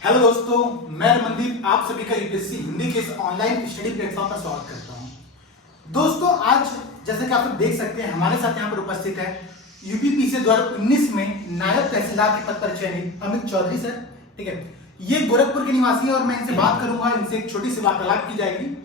Hello दोस्तों, मैं रमनदीप आप सभी का यूपीएससी हिंदी के इस ऑनलाइन स्टडी प्लेटफॉर्म पर स्वागत करता हूं। दोस्तों, आज जैसे कि आप लोग देख सकते हैं हमारे साथ यहाँ पर उपस्थित है यूपीपीसीएस 2019 में नायब तहसीलदार के पद पर चयनित अमित चौधरी सर। ठीक है, ये गोरखपुर के निवासी है और मैं इनसे बात करूंगा, इनसे एक छोटी सी वार्तालाप की जाएगी,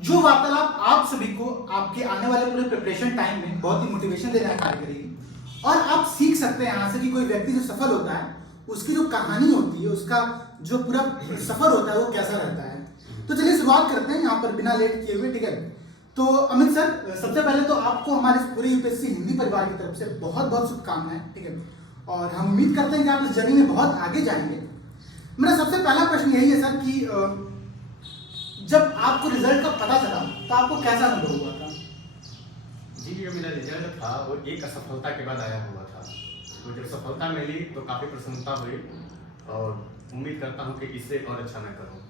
जो वार्तालाप आप सभी को आपके आने वाले पूरे प्रिपरेशन टाइम में बहुत ही मोटिवेशन देने का कार्य करेगी और आप सीख सकते हैं यहाँ से कि कोई व्यक्ति जो सफल होता है उसकी जो कहानी होती है, उसका जो पूरा सफर होता है वो कैसा रहता है। तो चलिए शुरुआत करते हैं यहाँ पर बिना लेट किए हुए। ठीक है, तो अमित सर, सबसे पहले तो आपको हमारे इस पूरे यूपीएससी हिंदी परिवार की तरफ से बहुत बहुत शुभकामनाएं। ठीक है, और हम उम्मीद करते हैं कि आप इस जर्नी में बहुत आगे जाएंगे। मेरा सबसे पहला प्रश्न यही है सर कि जब आपको रिजल्ट का पता चला तो आपको कैसा अनुभव हुआ था? जी, जो मेरा रिजल्ट था वो एक असफलता के बाद आया हुआ था। तो जब सफलता मिली तो काफ़ी प्रसन्नता हुई और उम्मीद करता हूँ कि इससे और अच्छा मैं करूँ।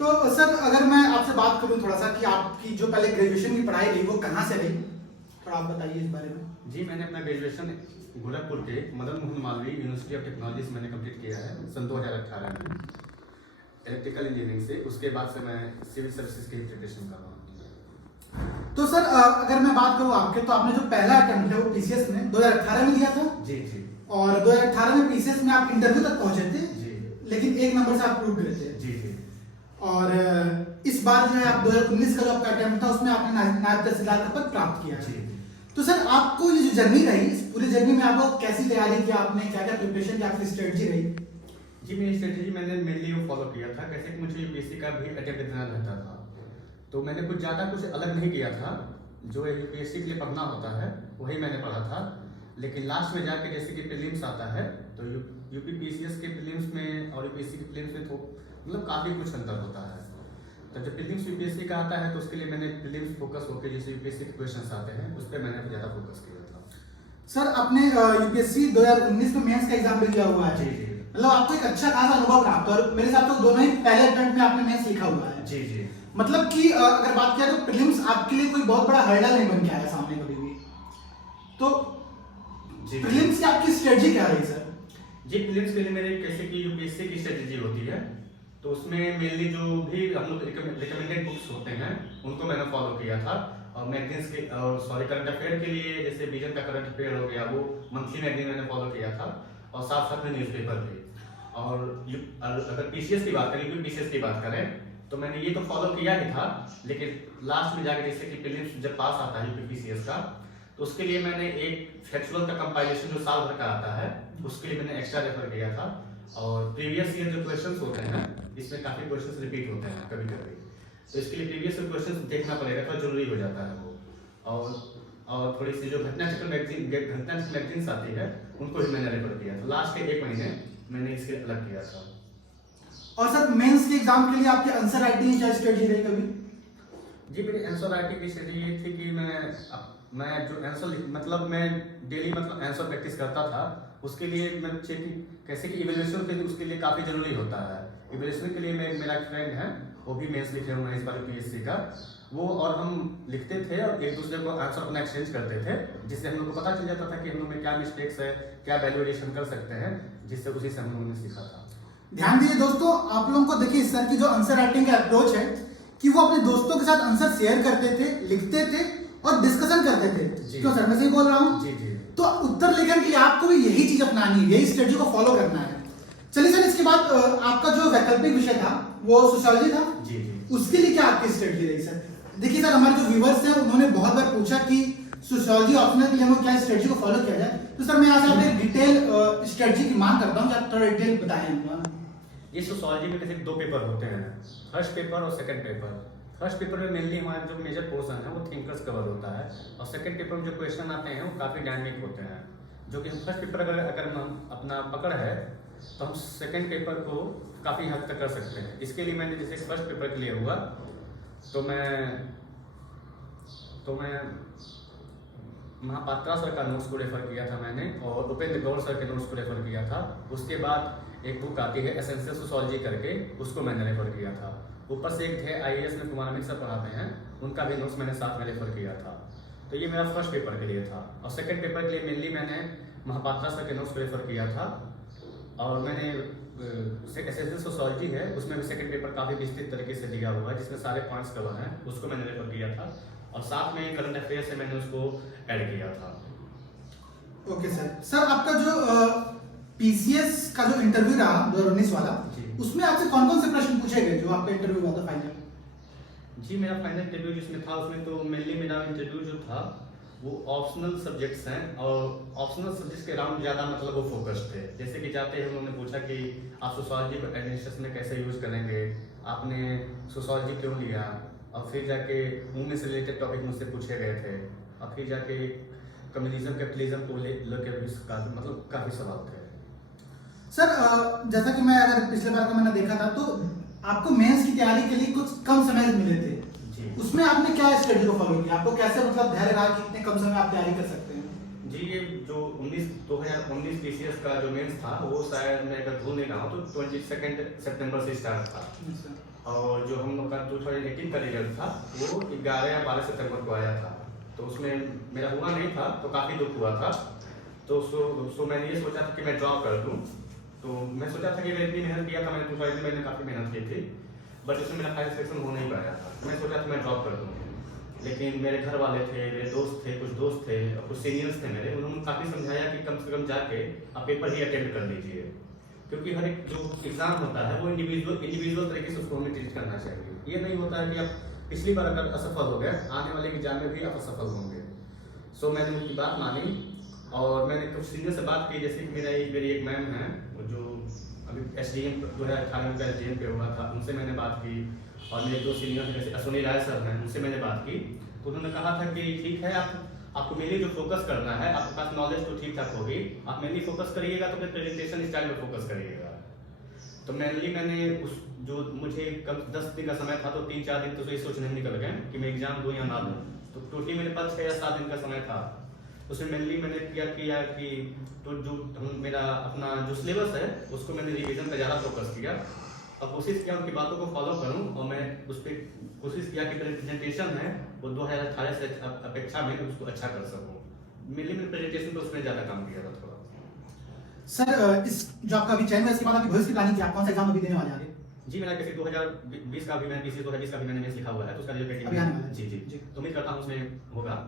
तो सर, अगर मैं आपसे बात करूं थोड़ा सा कि आपकी जो पहले ग्रेजुएशन की पढ़ाई रही वो कहाँ से रही, थोड़ा आप बताइए इस बारे में। जी, मैंने अपना ग्रेजुएशन गोरखपुर के Madan Mohan Malviya university of technology से मैंने कंप्लीट किया है सन 2018 में इलेक्ट्रिकल इंजीनियरिंग से। उसके बाद से मैं सिविल सर्विसेज की प्रिपरेशन कर रहा हूँ। तो सर, अगर मैं बात करूं आपके, तो आपने जो पहला अटेम्प्ट है वो पीसीएस में 2018 में दिया था। जी जी। और 2018 में पीसीएस में आप इंटरव्यू तक पहुंचे थे। जी। लेकिन एक नंबर से आप टूट गए थे। जी जी। और इस बार जो है आप 2019 का जो आपका अटेम्प्ट था उसमें आपने नायब तहसीलदार का पद प्राप्त किया है। जी। तो सर, आपको ये जो जर्नी रही, इस पूरी जर्नी में आपको कैसी तैयारी की, आपने क्या क्या प्रिपरेशन की, आपकी स्ट्रेटजी रही? जी, मेरी स्ट्रेटजी मैंने मेनली वो फॉलो किया था, कैसे कि मुझे यूपीएससी का भी अटेम्प्ट देना रहता था। तो मैंने कुछ ज़्यादा कुछ अलग नहीं किया था, जो यूपीएससी के लिए पढ़ना होता है वही मैंने पढ़ा था। लेकिन लास्ट में जाके जैसे कि प्रीलिम्स आता है तो यूपीपीसीएस के प्रीलिम्स में और यूपीएससी के प्रीलिम्स में तो मतलब काफ़ी कुछ अंतर होता है। तो जब प्रीलिम्स यूपीएससी का आता है तो उसके लिए मैंने प्रीलिम्स फोकस होकर जैसे यूपीएससी के क्वेश्चंस आते हैं उस पर मैंने ज़्यादा फोकस किया था। सर, आपने यूपीएससी 2019 में मेंस का एग्जाम भी दिया हुआ है। जी जी। मतलब आपको एक अच्छा खासा अनुभव रहा, और मेरे हिसाब से दोनों ही पहले अटेम्प्ट में आपने मेंस लिखा हुआ है। जी जी। मतलब कि अगर बात किया तो प्रीलिम्स आपके लिए कोई बहुत बड़ा हर्डल नहीं बन के आया सामने कभी भी। तो प्रीलिम्स की आपकी स्ट्रेटजी क्या रही सर? जी, प्रीलिम्स के लिए मेरे कैसे कि यूपीएससी की स्ट्रेटजी होती है, तो उसमें मेनली जो भी हम लोग रिकमेंडेड बुक्स होते हैं उनको मैंने फॉलो किया था। और मैगजीन्स के और करंट अफेयर के लिए जैसे विजन का करंट अफेयर हो गया वो मंथली मैगजीन मैंने फॉलो किया था, और साथ साथ में न्यूज़पेपर भी। और अगर पीसीएस की बात करें, यूपीपीसीएस की बात करें, तो मैंने ये तो फॉलो किया ही था, लेकिन लास्ट में जाके जैसे कि प्रीलिम्स जब पास आता है यूपीपीसीएस का, तो उसके लिए मैंने एक फैक्चुअल का कंपाइलेशन जो साल भर का आता है उसके लिए मैंने एक्स्ट्रा रेफर किया था। और प्रीवियस ईयर जो क्वेश्चंस होते हैं इसमें काफ़ी क्वेश्चंस रिपीट होते हैं कभी कभी, तो इसके लिए प्रीवियस ईयर क्वेश्चंस देखना पड़ेगा, तो जरूरी हो जाता है वो। और थोड़ी सी जो घटना चक्र मैगजीन्स आती है उनको भी मैंने रेफर किया था। लास्ट के 1 महीने मैंने इसके अलग किया था। और सर, मेंस के एग्जाम के लिए आपकी आंसर राइटिंग क्या स्ट्रेटजी रही कभी? जी, मेरी आंसर राइटिंग की स्ट्रेटजी ये थी कि मैं जो आंसर मतलब मैं डेली मतलब आंसर प्रैक्टिस करता था। उसके लिए मैं चेकिंग कैसे कि इवैल्यूएशन के लिए उसके लिए काफ़ी ज़रूरी होता है। इवैल्यूएशन के लिए मेरा फ्रेंड है, वो भी मेंस लिखे हुए हैं इस बार यूपीएससी का, वो और हम लिखते थे और एक दूसरे को आंसर अपना एक्सचेंज करते थे, जिससे हम लोग को पता चल जाता था कि हम लोग में क्या मिस्टेक्स है, क्या वैल्यूएशन कर सकते हैं, जिससे उसी से हम लोगों ने सीखा था। ध्यान दीजिए दोस्तों, आप लोगों को देखिए सर की जो आंसर राइटिंग का अप्रोच है कि वो अपने दोस्तों के साथ आंसर शेयर करते थे, लिखते थे और डिस्कशन करते थे। क्यों सर, मैं सही बोल रहा हूँ? जी जी। तो उत्तर लेखन के लिए आपको भी यही चीज अपनानी है, यही स्ट्रेटजी को फॉलो करना है। चलिए सर, इसके बाद आपका जो वैकल्पिक विषय था वो सोशियोलॉजी था। जी जी। उसके लिए क्या आपकी स्ट्रेटजी रही सर? देखिए सर, हमारे जो व्यूअर्स हैं उन्होंने बहुत बार पूछा कि सोशियोलॉजी ऑप्शनल के लिए हमें क्या स्ट्रेटजी को फॉलो किया जाए, तो सर मैं यहाँ से आपसे डिटेल स्ट्रेटजी की मांग करता हूँ कि आप थोड़ा डिटेल बताएं हमको। ये सोशियोलॉजी में कैसे 2 पेपर होते हैं, फर्स्ट पेपर और सेकंड पेपर। फर्स्ट पेपर में मेनली हमारा जो मेजर पोर्शन है वो थिंकर्स कवर होता है, और सेकंड पेपर में जो क्वेश्चन आते हैं वो काफ़ी डायनेमिक होते हैं। जो कि हम फर्स्ट पेपर अगर हम अपना पकड़ है तो हम सेकंड पेपर को काफ़ी हद तक कर सकते हैं। इसके लिए मैंने जैसे फर्स्ट पेपर क्लियर हुआ तो मैं महापात्रा सर का नोट्स को रेफर किया था मैंने, और उपेंद्र गौड़ सर के नोट्स को रेफर किया था। उसके बाद एक बुक आती है एसेंशियल सोशियोलॉजी करके, उसको मैंने रेफर किया था। ऊपर से एक थे आईएएस में कुमार अमित सर पढ़ाते हैं, उनका भी नोट्स मैंने साथ में रेफर किया था। तो ये मेरा फर्स्ट पेपर के लिए था। और सेकंड पेपर के लिए मेनली मैंने महापात्रा सर के नोट्स को रेफर किया था, और मैंने एसएससी सोसाइटी है, उसमें भी सेकंड पेपर काफ़ी विस्तृत तरीके से दिया हुआ है, जिसमें सारे पॉइंट्स कवर हैं, उसको मैंने रेफर किया था और साथ में करंट अफेयर से मैंने उसको ऐड किया था। Okay sir. सर आपका जो पीसीएस का जो इंटरव्यू रहा 2019 वाला, जी। उसमें आपसे कौन कौन से प्रश्न पूछे गए जो आपका इंटरव्यू हुआ था फाइनल? जी, मेरा फाइनल इंटरव्यू जिसमें था उसमें तो मेनली मेरा इंटरव्यू जो था वो ऑप्शनल सब्जेक्ट्स हैं और ऑप्शनल सब्जेक्ट्स के अराउंड ज़्यादा मतलब वो फोकस्ड थे। जैसे कि जाते हैं उन्होंने पूछा कि आप सोशियोलॉजी को एडमिनिस्ट्रेशन में कैसे यूज़ करेंगे, आपने सोशियोलॉजी क्यों लिया, और फिर जाके उनमें से रिलेटेड टॉपिक मुझसे पूछे गए थे, और फिर जाके कम्युनिज्म कैपिटलिज्म को लेकर भी मतलब काफ़ी सवाल थे। सर जैसा कि मैं अगर पिछले बार का मैंने देखा था तो आपको मेंस की तैयारी के लिए कुछ कम समय मिले थे, उसमें आपने क्या स्ट्रेटजी को फॉलो किया? आपको कैसे मतलब धैर्य रहा कि इतने कम समय में आप तैयारी कर सकते हैं? जी, ये जो 2019 पीसीएस का जो मेंस था वो शायद मैं अगर भूल नहीं रहा हूँ तो 22 सितंबर से स्टार्ट था, और जो हम लोग का 2018 का रिजल्ट था वो 11 या 12 सितंबर को आया था। तो उसमें मेरा हुआ नहीं था तो काफ़ी दुख हुआ था। तो सो मैंने ये सोचा था कि मैं ड्रॉप कर दूँ। तो मैं सोचा था कि मैं इतनी मेहनत किया था, मैंने काफ़ी मेहनत की थी, बट उसमें मेरा फाइनल सिलेक्शन हो नहीं पाया था। मैं सोचा था मैं ड्रॉप कर दूँ, लेकिन मेरे घर वाले थे, मेरे दोस्त थे, कुछ दोस्त थे और कुछ सीनियर्स थे मेरे, उन्होंने काफ़ी समझाया कि कम से कम जाके आप पेपर ही अटेम्प्ट कर लीजिए, क्योंकि हर एक जो एग्ज़ाम होता है वो इंडिविजुअल तरीके से उसको हमें ट्रीट करना चाहिए। ये नहीं होता है कि आप पिछली बार अगर असफल हो गए, आने वाले एग्जाम में भी आप असफल होंगे। सो मैंने उनकी बात मानी और मैंने कुछ सीनियर से बात की, जैसे कि मेरी एक मैम है जो अभी SDM 2018 में SDM पे हुआ था, उनसे मैंने बात की, और मेरे दो सीनियर हैं जैसे अश्विनी राय सर हैं, उनसे मैंने बात की। तो उन्होंने कहा था कि ठीक है, आपको मेनली जो फोकस करना है, आपके पास नॉलेज तो ठीक ठाक होगी, आप मेनली फोकस करिएगा तो फिर प्रेजेंटेशन स्टाइल में फोकस करिएगा। तो मेनली मैंने उस जो मुझे कम 10 दिन का समय था तो 3-4 दिन तो ये सोचने में निकल गए कि मैं एग्जाम दूँ या ना दूँ। तो टोटली मेरे पास 6 या 7 दिन का समय था। उसमें मेनली मैंने किया कि तो जो मेरा अपना जो सिलेबस है उसको मैंने रिवीजन पर ज़्यादा फोकस किया और कोशिश किया उनकी बातों को फॉलो करूं, और मैं उस पर कोशिश किया कि प्रेजेंटेशन है वो 2018 से अपेक्षा में उसको अच्छा कर सकूं। मेनली मैंने प्रेजेंटेशन पर उसमें ज़्यादा काम किया था थोड़ा। सर इस जो आपका अभी चयन हुआ इसके बाद आपकी भविष्य की प्लानिंग क्या? कौन सा एग्जाम अभी देने वाले हैं आगे? जी, मेरा किसी 2020 का भी मैंने पीसीएस 2020 का भी मैंने मेंस लिखा हुआ है, तो उसका रिजल्ट अभी आने वाला है। जी तो उम्मीद करता हूँ उसमें होगा।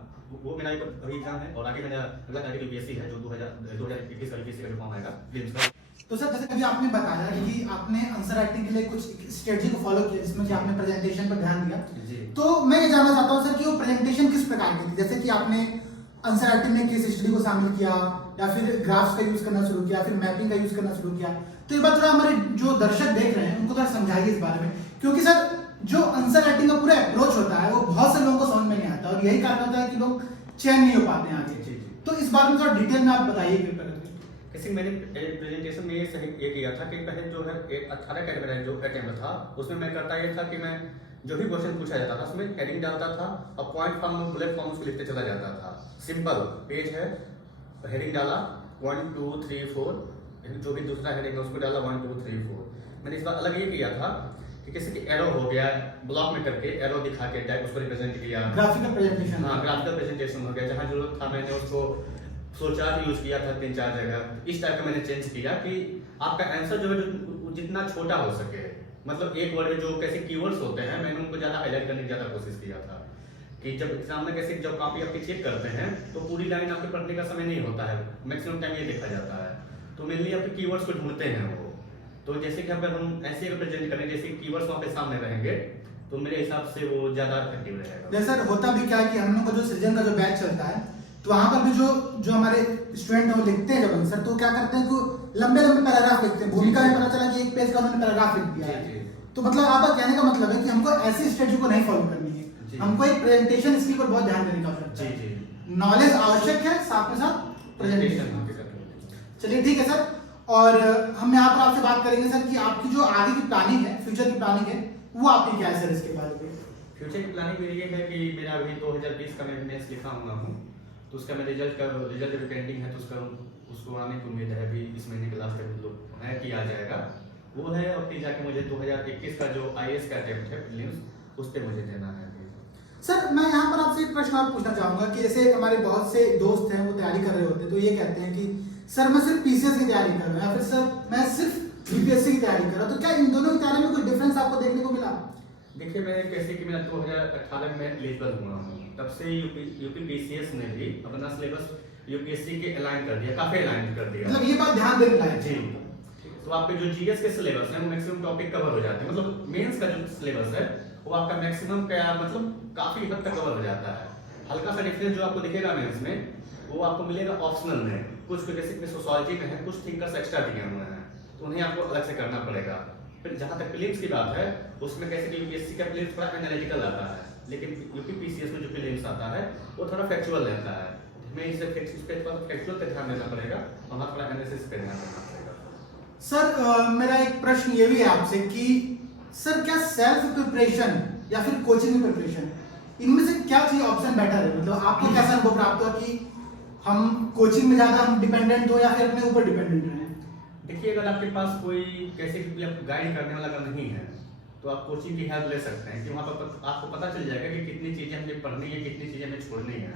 वो मेरा एक अभी एग्जाम है, और आगे मेरा अगला टारगेट यूपीएससी है जो 2021 का यूपीएससी का जो फॉर्म आएगा प्रीलिम्स का। तो सर जैसे कभी आपने बताया कि आपने आंसर राइटिंग के लिए कुछ स्ट्रेटजी को फॉलो किया जिसमें कि आपने प्रेजेंटेशन पर ध्यान दिया, जी। तो मैं ये जानना चाहता हूँ सर कि वो प्रेजेंटेशन किस प्रकार की थी? जैसे कि आपने आंसर राइटिंग में केस स्टडी को शामिल किया या फिर ग्राफ्स का यूज करना शुरू किया, फिर मैपिंग का यूज करना शुरू किया? तो एक बार थोड़ा हमारे जो दर्शक देख रहे हैं उनको थोड़ा समझाइए इस बारे में, क्योंकि सर जो आंसर राइटिंग का पूरा अप्रोच होता है वो बहुत से लोगों को समझ में नहीं आता और यही कारण होता है कि लोग चयन नहीं हो पाते हैं आगे। जी। तो इस बारे में थोड़ा डिटेल में आप बताइए कृपया करके। कैसे मैंने प्रेजेंटेशन में ये किया था कि पहले जो है 18 का मेरा जो अटेम्प्ट था उसमें मैं करता ये था कि मैं जो भी क्वेश्चन पूछा जाता था उसमें हेडिंग डालता था और पॉइंट फॉर्म में बुलेट फॉर्म उसको लिखते चला जाता था। सिंपल पेज है, हेडिंग डाला 1 2 3 4, जो भी दूसरा हेडिंग है उसको डाला 1 2 3 4। मैंने इस बार अलग ये किया था कि किसी की एरो हो गया, ब्लॉक में करके एरो दिखा के टाइप उसको रिप्रेजेंट किया, ग्राफिकल प्रेजेंटेशन। हाँ, ग्राफिकल प्रेजेंटेशन हो गया। जहाँ जरूरत था मैंने उसको फ्लोचार्ट यूज किया था 3-4 जगह। इस टाइप का मैंने चेंज किया कि आपका आंसर जो है जितना छोटा हो सके, मतलब एक वर्ड में जो कैसे कीवर्ड्स होते हैं मैंने उनको ज़्यादा हाईलाइट करने की ज़्यादा कोशिश किया था कि जब एग्जाम में कैसे जब कॉपी आपकी चेक करते हैं तो पूरी लाइन आपके पढ़ने का समय नहीं होता है, मैक्सिमम टाइम ये देखा जाता है। तो मेनली आपके कीवर्ड्स को ढूंढते हैं वो। तो जैसे कि अगर हम ऐसे रिप्रेजेंट करें जैसे कीवर्ड्स वहाँ पे सामने रहेंगे तो मेरे हिसाब से वो ज़्यादा इफेक्टिव रहेगा। जैसे सर होता भी क्या है कि हम लोग का जो सृजन का जो बैच चलता है तो वहाँ पर भी जो हमारे स्टूडेंट हैं वो लिखते हैं जब आंसर, तो क्या करते हैं कि लंबे पैराग्राफ लिखते हैं। भूमिका में पता चला कि एक पेज का उन्होंने पैराग्राफ लिख दिया है। तो मतलब आपका कहने का मतलब है कि हमको ऐसी स्ट्रेटजी को नहीं फॉलो करनी है, हमको एक प्रेजेंटेशन स्किल पर बहुत ध्यान देने का आवश्यकता है। नॉलेज आवश्यक है, साथ में साथ प्रेजेंटेशन। चलिए ठीक है सर, और हम यहाँ पर आपसे बात करेंगे सर कि आपकी जो आगे की प्लानिंग है, फ्यूचर की प्लानिंग है, वो आपकी क्या है सर इसके बारे में? फ्यूचर की प्लानिंग मेरी ये है कि मेरा अभी 2020 का मैं मेंस लिखा हुआ हूँ, तो उसका मैं रिजल्ट अभी पेंडिंग है, तो उसको आने की उम्मीद है। अभी इस महीने के लास्ट तक लोग है कि आ जाएगा वो है। और फिर जाके मुझे 2021 का जो IAS का अटेम्प्ट है प्रीलिम्स, उस पर मुझे देना है। सर मैं यहाँ पर आपसे एक प्रश्न और पूछना चाहूँगा कि जैसे हमारे बहुत से दोस्त हैं वो तैयारी कर रहे होते हैं तो ये कहते हैं कि सर मैं सिर्फ पीसीएस की तैयारी कर रहा हूँ या फिर सर मैं सिर्फ यूपीएससी की तैयारी कर रहा हूँ, तो क्या इन दोनों की तैयारी में कोई डिफरेंस आपको देखने को मिला? देखिए, मैं कैसे कि मैं 2018 में एलिजिबल हुआ हूँ, तब से यूपी पीसीएस ने भी अपना सिलेबस यूपीएससी के अलाइन कर दिया, काफी अलाइन कर दिया। मतलब ये बात ध्यान देने लायक जी। है। तो आपके जो जीएस के सिलेबस है वो मैक्सिमम टॉपिक कवर हो जाते हैं, मतलब मेंस का जो सिलेबस है वो आपका मैक्सिमम क्या मतलब काफी हद तक कवर हो जाता है। हल्का सा डिफरेंस जो आपको दिखेगा मेंस में वो आपको मिलेगा ऑप्शनल में, कुछ जैसे कि सोसाइटी में है, कुछ थिंकर्स एक्स्ट्रा दिए हुए हैं तो उन्हें आपको अलग से करना पड़ेगा। फिर जहाँ तक प्रीलिम्स की बात है उसमें कैसे कि यूपीएससी का प्रीलिम्स थोड़ा एनालिटिकल आता है, लेकिन यूपी पीसीएस में जो प्रीलिम्स आता है वो थोड़ा फैक्चुअल रहता है। हमें इस पे फैक्चुअल पे ध्यान देना पड़ेगा और वहाँ थोड़ा एनालिसिस पे ध्यान देना पड़ेगा। सर मेरा एक प्रश्न ये भी है आपसे कि सर क्या सेल्फ प्रिपरेशन या फिर कोचिंग प्रिपरेशन, इनमें से क्या चीज ऑप्शन बेटर है? मतलब आपको कैसा अनुभव प्राप्त हुआ कि हम कोचिंग में ज्यादा हम डिपेंडेंट हो या फिर अपने ऊपर डिपेंडेंट रहे? देखिए, अगर आपके पास कोई कैसे भी आपको गाइड करने वाला अगर नहीं है तो आप कोचिंग की हेल्प ले सकते हैं कि वहाँ पर आपको पता चल जाएगा कि कितनी चीज़ें हमें पढ़नी है, कितनी चीज़ें हमें छोड़नी है,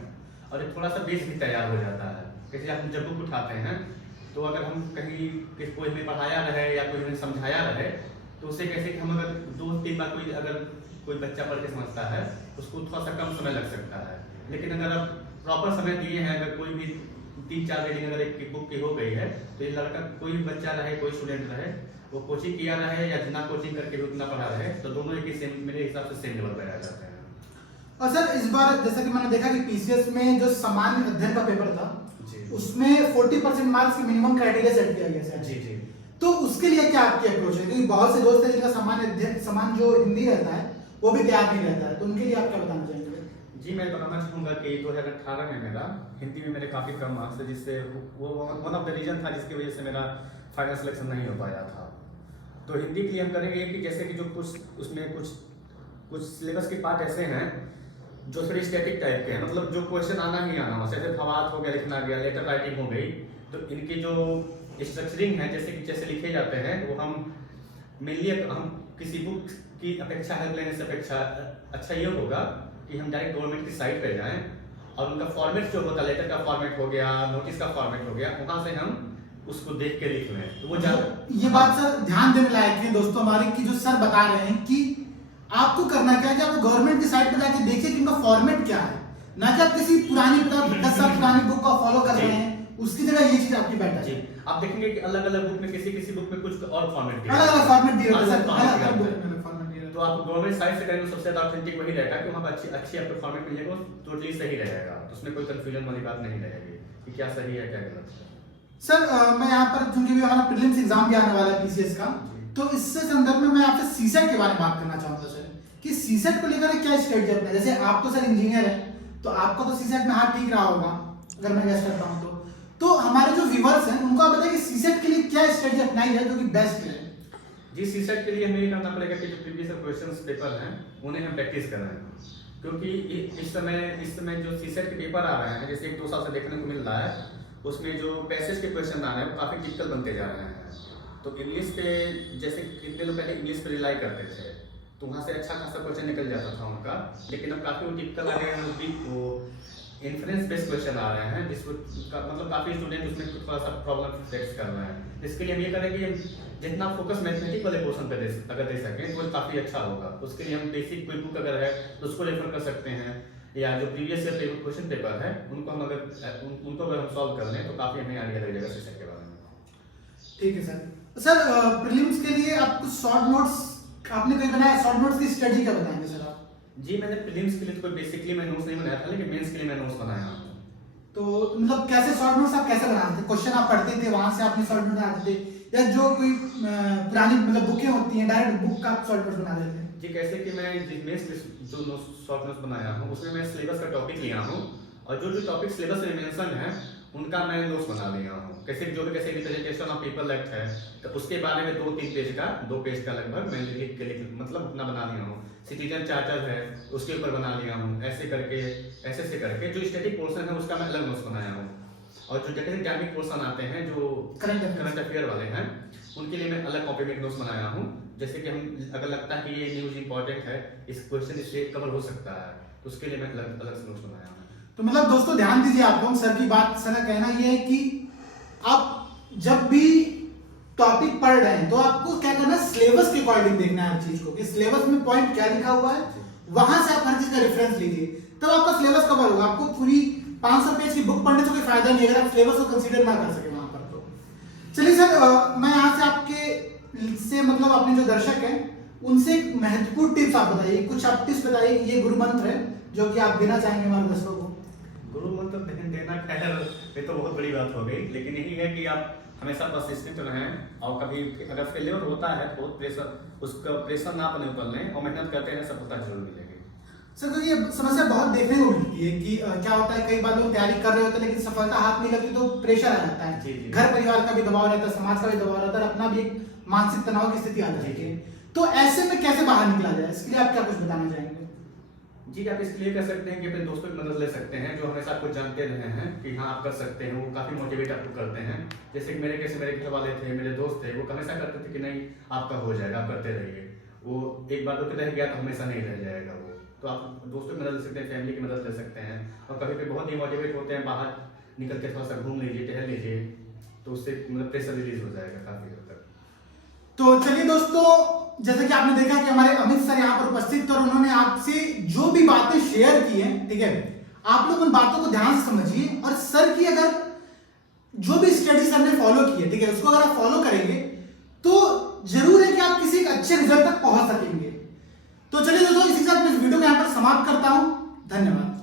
और एक थोड़ा सा बेस भी तैयार हो जाता है। जैसे आप जब बुक उठाते हैं तो अगर हम कहीं कोई हमें पढ़ाया रहे या कोई हमें समझाया रहे तो उससे कैसे कि हम अगर 2-3 बार कोई बच्चा पढ़ के समझता है उसको थोड़ा सा कम समय लग सकता है। लेकिन अगर आप प्रॉपर समय दिए हैं, अगर कोई भी 3-4 रीडिंग अगर एक बुक की हो गई है तो ये लड़का कोई भी बच्चा रहे, कोई स्टूडेंट रहे, वो कोचिंग किया रहे या जितना कोचिंग करके भी उतना पढ़ा रहे, तो दोनों एक ही सेम, मेरे हिसाब से सेम लेवल पर आ जाते हैं। और सर इस बार जैसा कि मैंने देखा कि पीसीएस में जो सामान्य अध्ययन का पेपर था उसमें 40% मार्क्स की मिनिमम क्राइटेरिया सेट किया गया सर। जी जी। तो उसके लिए क्या आपकी अप्रोच है? क्योंकि बहुत से दोस्त हैं जिनका सामान्य जो हिंदी रहता है वो भी तैयार नहीं रहता है, तो उनके लिए आप क्या बताना चाहेंगे? जी, मैं बताना चाहूँगा कि 2018 में मेरा हिंदी में मेरे काफ़ी कम मार्क्स है, जिससे वो वन ऑफ द रीजन था जिसकी वजह से मेरा फाइनल सिलेक्शन नहीं हो पाया था। तो हिंदी के लिए हम करेंगे कि जैसे कि जो कुछ सिलेबस के पार्ट ऐसे हैं जो थोड़ी स्टैटिक टाइप के हैं, मतलब जो क्वेश्चन आना ही आना हो, जैसे भवार्थ हो गया, लिखना गया, लेटर राइटिंग हो गई, तो इनकी जो स्ट्रक्चरिंग है जैसे लिखे जाते हैं वो हम मेनली हम किसी बुक की अपेक्षा हेल्प लेने से अपेक्षा अच्छा ये होगा कि हम डायरेक्ट गवर्नमेंट की साइट पे जाएं और उनका फॉर्मेट जो होता है, लेटर का फॉर्मेट हो गया, नोटिस का फॉर्मेट हो गया, वहां से हम उसको देख के लिख लें तो वो ये बात सर ध्यान देने लायक है दोस्तों हमारे, कि जो सर बता रहे हैं कि आपको करना क्या है कि आपको गवर्नमेंट की साइट पे जाके देखिए कि उनका फॉर्मेट क्या है, ना कि आप किसी पुरानी 10 साल पुरानी बुक को फॉलो कर रहे हैं, उसकी जगह ये चीज आपकी बेटर है। आप देखेंगे कि अलग अलग बुक में किसी बुक में कुछ और फॉर्मेट दिया अलग अलग फॉर्मेट दिया अलग रहता है, अलग अलग बुक में फॉर्मेट दिया रहता है। तो आप गवर्नमेंट साइट से करेंगे तो सबसे ज्यादा ऑथेंटिक वही रहेगा कि वहाँ पर अच्छी आपको फॉर्मेट मिलेगा, टोटली सही रहेगा, तो उसमें कोई कंफ्यूजन वाली बात नहीं रहेगी कि क्या सही है क्या गलत है। सर मैं यहाँ पर चूंकि भी हमारा प्रीलिम्स एग्जाम भी आने वाला है पीसीएस का, तो इससे संदर्भ में मैं आपसे सीसेट के बारे में बात करना चाहूंगा सर कि सीसेट को लेकर क्या स्ट्रेटजी अपना, जैसे आप तो सर इंजीनियर है तो आपका तो सीसेट में हाथ ठीक रहा होगा अगर मैं गेस करता हूँ तो हमारे जो व्यूअर्स हैं उनको आप बताइए कि सीसेट के लिए क्या स्ट्रेटजी अपनाई है जो कि बेस्ट है? जी, सीसेट के लिए हमें ये करना पड़ेगा कि जो प्रीवियस क्वेश्चंस पेपर हैं उन्हें हम प्रैक्टिस कर रहे हैं, क्योंकि इस समय जो सीसेट के पेपर आ रहे हैं जैसे 1-2 साल से देखने को मिल रहा है, उसमें जो पैसेज के क्वेश्चन आ रहे हैं वो काफ़ी टिपिकल बनते जा रहे हैं। तो इंग्लिश पे जैसे कितने लोग पहले इंग्लिश पे रिलाई करते थे तो वहाँ से अच्छा खासा क्वेश्चन निकल जाता था उनका, लेकिन अब काफ़ी वो टिपिकल आ गए हैं, वो इन्फ्रेंस बेस्ड क्वेश्चन आ रहे हैं जिसको मतलब काफ़ी स्टूडेंट उसमें थोड़ा सा प्रॉब्लम फेस कर रहे हैं। इसके लिए हम ये करें कि हम जितना फोकस मैथमेटिक वाले पोर्शन पे अगर दे सकें तो काफ़ी अच्छा होगा। उसके लिए हम बेसिक कोई बुक अगर है तो उसको रेफर कर सकते हैं, या जो प्रीवियस ईयर क्वेश्चन पेपर है उनको अगर हम सॉल्व कर लें तो काफ़ी हमें आइडिया लग जाएगा सेशन के बारे में। ठीक है सर। सर प्रीलिम्स के लिए आप कुछ शॉर्ट नोट्स आपने कहीं बनाया, शॉर्ट नोट्स की स्ट्रेटजी क्या बताएंगे सर आप? जी, मैंने प्रीलिम्स के लिए तो कोई बेसिकली मैं नोट्स नहीं बनाया था, लेकिन मेंस के लिए मैं नोट्स बनाया हूँ। तो मतलब कैसे शॉर्ट नोट्स आप कैसे बनाते थे? क्वेश्चन आप पढ़ते थे वहां से आपने शॉर्ट नोट बनाते थे या जो कोई पुरानी मतलब बुकें होती हैं डायरेक्ट बुक का शॉर्ट नोट बना देते हैं? जी, कैसे कि मैं मेंस जो शॉर्ट नोट्स बनाया हूँ उसमें मैं सिलेबस का टॉपिक लिया हूँ और जो टॉपिक सिलेबस में मेंशन है उनका मैं नोट्स बना लिया हूँ। कैसे रिप्रेजेंटेशन ऑफ पीपल एक्ट है तो उसके बारे में 2 पेज का लगभग मैं लिख के मतलब अपना बना लिया हूँ। सिटीजन चार्टर है उसके ऊपर बना लिया हूँ, ऐसे करके जो स्टैटिक पोर्शन है उसका मैं अलग नोट्स बनाया हूँ, और जो डायनामिक पोर्शन आते हैं जो करंट अफेयर वाले हैं उनके लिए मैं अलग कॉपी में नोट्स बनाया हूँ। जैसे कि हम अगर लगता है कि ये न्यूज इंपॉर्टेंट है, इस क्वेश्चन इससे कवर हो सकता है, तो उसके लिए मैं अलग से नोट्स बनाया हूँ। तो मतलब दोस्तों ध्यान दीजिए आप लोग, सर की बात, सर का कहना ये है कि आप जब भी टॉपिक पढ़ रहे हैं तो आपको क्या करना है, सिलेबस के अकॉर्डिंग देखना है हर चीज को कि सिलेबस में पॉइंट क्या लिखा हुआ है, वहां से आप हर चीज का रेफरेंस लीजिए, तब आपका सिलेबस कवर होगा। आपको पूरी 500 पेज की बुक पढ़ने से कोई फायदा नहीं अगर आप सिलेबस को कंसीडर ना कर सके वहां पर। तो चलिए सर, मैं यहाँ से आपके से मतलब अपने जो दर्शक हैं उनसे एक महत्वपूर्ण टिप्स आप बताइए, कुछ आप टिप्स बताइए, ये गुरु मंत्र है जो कि आप देना चाहेंगे हमारे दर्शकों को। गुरु मंत्र देना खैर ये तो बहुत बड़ी बात हो गई, लेकिन यही है कि आप हमेशा परसिस्टेंट रहें और कभी अगर फेलियर होता है तो बहुत प्रेशर उसका प्रेशर ना अपने ऊपर लें और मेहनत करते हैं, सफलता जरूर मिलेगी। सर क्योंकि ये समस्या बहुत देखने को मिलती है कि क्या होता है, कई बार लोग तैयारी कर रहे होते हैं लेकिन सफलता हाथ नहीं लगती तो प्रेशर आ जाता है। जी, जी। घर परिवार का भी दबाव रहता है, समाज का भी दबाव रहता है, अपना भी एक मानसिक तनाव की स्थिति आ जाती है। तो ऐसे में कैसे बाहर निकला जाए, इसके लिए आप क्या कुछ बताना चाहेंगे? जी, आप इसके लिए कर सकते हैं कि अपने दोस्तों की मदद ले सकते हैं जो हमेशा आपको जानते रहे हैं कि हाँ आप कर सकते हैं, वो काफ़ी मोटिवेट आपको करते हैं। जैसे कि मेरे घर वाले थे, मेरे दोस्त थे, वो हमेशा कहते थे कि नहीं आपका हो जाएगा, आप करते रहिए। वो एक बार तो रह गया तो हमेशा नहीं रह जाएगा वो। तो आप दोस्तों की मदद ले सकते हैं, फैमिली की मदद ले सकते हैं, और कभी कभी बहुत डिमोटिवेट होते हैं, बाहर निकल के थोड़ा सा घूम लीजिए, टहल लीजिए, तो उससे मतलब प्रेशर रिलीज हो जाएगा काफ़ी हद तक। तो चलिए दोस्तों, जैसे कि आपने देखा कि हमारे अमित सर यहाँ पर उपस्थित थे और उन्होंने आपसे जो भी बातें शेयर की हैं, ठीक है, आप लोग उन बातों को ध्यान से समझिए और सर की अगर जो भी स्टडी सर ने फॉलो की है, ठीक है, उसको अगर आप फॉलो करेंगे तो जरूर है कि आप किसी एक अच्छे रिजल्ट तक पहुंच सकेंगे। तो चलिए दोस्तों, इसी के साथ मैं इस वीडियो को यहाँ पर समाप्त करता हूं। धन्यवाद।